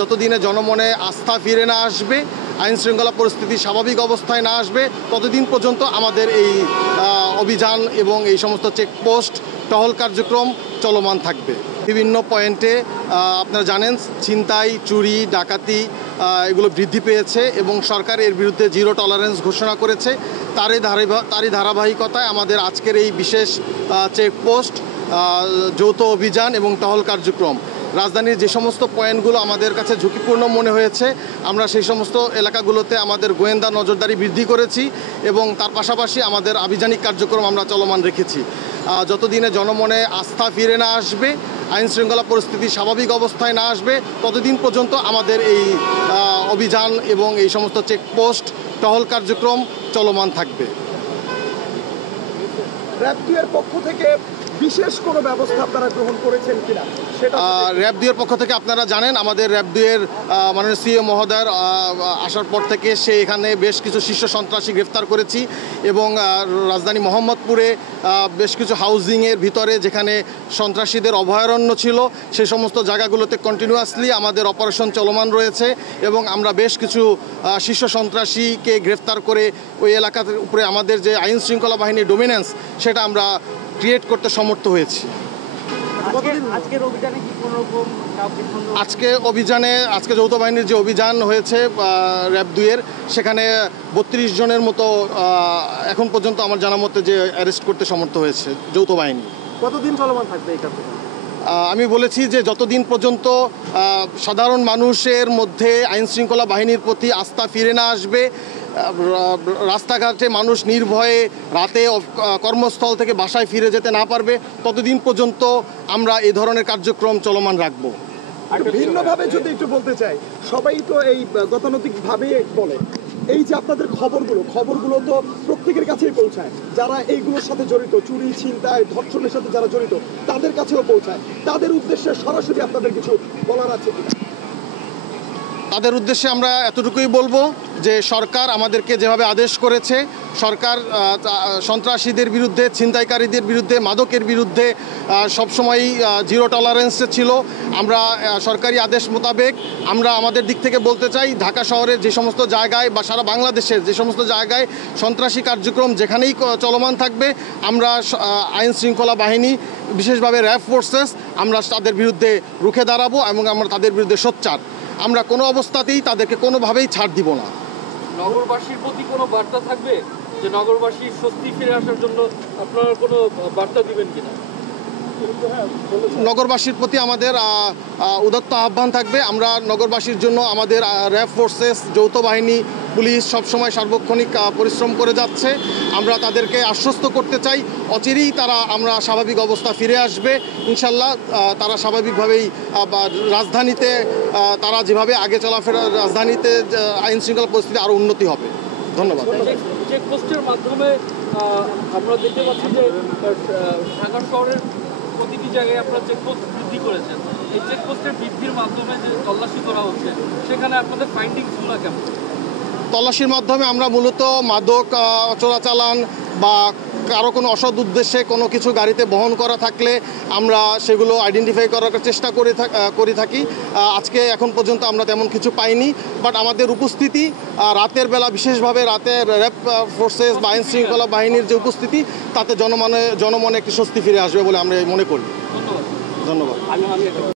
যতদিনে জনমনে আস্থা ফিরে না আসবে, আইন শৃঙ্খলা পরিস্থিতি স্বাভাবিক অবস্থায় না আসবে, ততদিন পর্যন্ত আমাদের এই অভিযান এবং এই সমস্ত চেকপোস্ট টহল কার্যক্রম চলমান থাকবে। বিভিন্ন পয়েন্টে আপনারা জানেন ছিনতাই, চুরি, ডাকাতি এগুলো বৃদ্ধি পেয়েছে এবং সরকার এর বিরুদ্ধে জিরো টলারেন্স ঘোষণা করেছে। তারই ধারাবাহিকতায় আমাদের আজকের এই বিশেষ চেকপোস্ট, যৌথ অভিযান এবং টহল কার্যক্রম। রাজধানীর যে সমস্ত পয়েন্টগুলো আমাদের কাছে ঝুঁকিপূর্ণ মনে হয়েছে, আমরা সেই সমস্ত এলাকাগুলোতে আমাদের গোয়েন্দা নজরদারি বৃদ্ধি করেছি এবং তার পাশাপাশি আমাদের আভিযানিক কার্যক্রম আমরা চলমান রেখেছি। যতদিনে জনমনে আস্থা ফিরে না আসবে, আইন শৃঙ্খলা পরিস্থিতি স্বাভাবিক অবস্থায় না আসবে, ততদিন পর্যন্ত আমাদের এই অভিযান এবং এই সমস্ত চেকপোস্ট টহল কার্যক্রম চলমান থাকবে। র‍্যাব ২ এর পক্ষ থেকে বিশেষ কোনো ব্যবস্থা আপনারা গ্রহণ করেছেন কিনা? র‍্যাব ২ এর পক্ষ থেকে আপনারা জানেন আমাদের র‍্যাব ২ এর মাননীয় সিএম মহোদয়ের আসার পর থেকে সে এখানে বেশ কিছু শীর্ষ সন্ত্রাসী গ্রেফতার করেছি এবং রাজধানী মোহাম্মদপুরে বেশ কিছু হাউজিংয়ের ভিতরে যেখানে সন্ত্রাসীদের অভয়ারণ্য ছিল সেই সমস্ত জায়গাগুলোতে কন্টিনিউয়াসলি আমাদের অপারেশন চলমান রয়েছে এবং আমরা বেশ কিছু শীর্ষ সন্ত্রাসীকে গ্রেফতার করে ওই এলাকার উপরে আমাদের যে আইন শৃঙ্খলা বাহিনীর ডোমিনেন্স সেটা আমরা ক্রিয়েট করতে সমর্থ হয়েছি। আজকে যৌথ বাহিনীর যে অভিযান হয়েছে র‍্যাব ২ এর, সেখানে ৩২ জনের মতো এখন পর্যন্ত আমার জানা মতে যে অ্যারেস্ট করতে সমর্থ হয়েছে যৌথ বাহিনী। কতদিন চলমান থাকবে এই কার্যক্রম? আমি বলেছি যে যতদিন পর্যন্ত সাধারণ মানুষের মধ্যে আইন শৃঙ্খলা বাহিনীর প্রতি আস্থা ফিরে না আসবে, রাস্তাঘাটে মানুষ নির্ভয়ে রাতে কর্মস্থল থেকে বাসায় ফিরে যেতে না পারবে, ততদিন পর্যন্ত আমরা এই ধরনের কার্যক্রম চলমান রাখবো। ভিন্নভাবে যদি একটু বলতে চাই, সবাই তো এই গতানুগতিকভাবে বলে এই যে আপনাদের খবরগুলো তো প্রত্যেকের কাছেই পৌঁছায়, যারা এইগুলোর সাথে জড়িত, চুরি, ছিনতাই, ধর্ষণের সাথে যারা জড়িত তাদের কাছেও পৌঁছায়। তাদের উদ্দেশ্যে সরাসরি আপনাদের কিছু বলার আছে কিনা? তাদের উদ্দেশ্যে আমরা এতটুকুই বলবো যে সরকার আমাদেরকে যেভাবে আদেশ করেছে, সরকার সন্ত্রাসীদের বিরুদ্ধে, ছিনতাইকারীদের বিরুদ্ধে, মাদকের বিরুদ্ধে সবসময়ই জিরো টলারেন্সে ছিল। আমরা সরকারি আদেশ মোতাবেক আমরা আমাদের দিক থেকে বলতে চাই, ঢাকা শহরের যে সমস্ত জায়গায় বা সারা বাংলাদেশের যে সমস্ত জায়গায় সন্ত্রাসী কার্যক্রম যেখানেই চলমান থাকবে, আমরা আইন শৃঙ্খলা বাহিনী, বিশেষভাবে র‍্যাব ফোর্সেস, আমরা তাদের বিরুদ্ধে রুখে দাঁড়াবো এবং আমরা তাদের বিরুদ্ধে সোচ্চার। আমরা কোনো অবস্থাতেই তাদেরকে কোনোভাবেই ছাড় দিব না। নগরবাসীর প্রতি কোনো বার্তা থাকবে যে নগরবাসীর স্বস্তি ফিরে আসার জন্য আপনারা কোনো বার্তা দিবেন কিনা? নগরবাসীর প্রতি আমাদের উদাত্ত আহ্বান থাকবে। আমরা নগরবাসীর জন্য আমাদের র‍্যাব ফোর্সেস, যৌথ বাহিনী, পুলিশ সবসময় সার্বক্ষণিক পরিশ্রম করে যাচ্ছে। আমরা তাদেরকে আশ্বস্ত করতে চাই অচিরেই আমরা স্বাভাবিক অবস্থা ফিরে আসবে ইনশাল্লাহ। তারা স্বাভাবিকভাবেই রাজধানীতে তারা যেভাবে আগে চলাফেরা, রাজধানীতে আইন শৃঙ্খলা পরিস্থিতি আরও উন্নতি হবে। ধন্যবাদ। চেকপোস্টের মাধ্যমে আমরা দেখতে পাচ্ছি যে ঢাকা শহরের প্রতিটি জায়গায় আপনারা চেকপোস্ট বৃদ্ধি করেছেন। এই চেকপোস্টের বৃদ্ধির মাধ্যমে যে তল্লাশি করা হচ্ছে, সেখানে আপনাদের ফাইন্ডিংসগুলো কেমন? তল্লাশির মাধ্যমে আমরা মূলত মাদক চোরাচালান বা কারো কোনো অসৎ উদ্দেশ্যে কোনো কিছু গাড়িতে বহন করা থাকলে আমরা সেগুলো আইডেন্টিফাই করার চেষ্টা করে থাকি। আজকে এখন পর্যন্ত আমরা তেমন কিছু পাইনি, বাট আমাদের উপস্থিতি রাতের বেলা, বিশেষভাবে রাতের র‍্যাব ফোর্সেস বা আইন শৃঙ্খলা বাহিনীর যে উপস্থিতি, তাতে জনমনে একটি স্বস্তি ফিরে আসবে বলে আমরা মনে করি। ধন্যবাদ।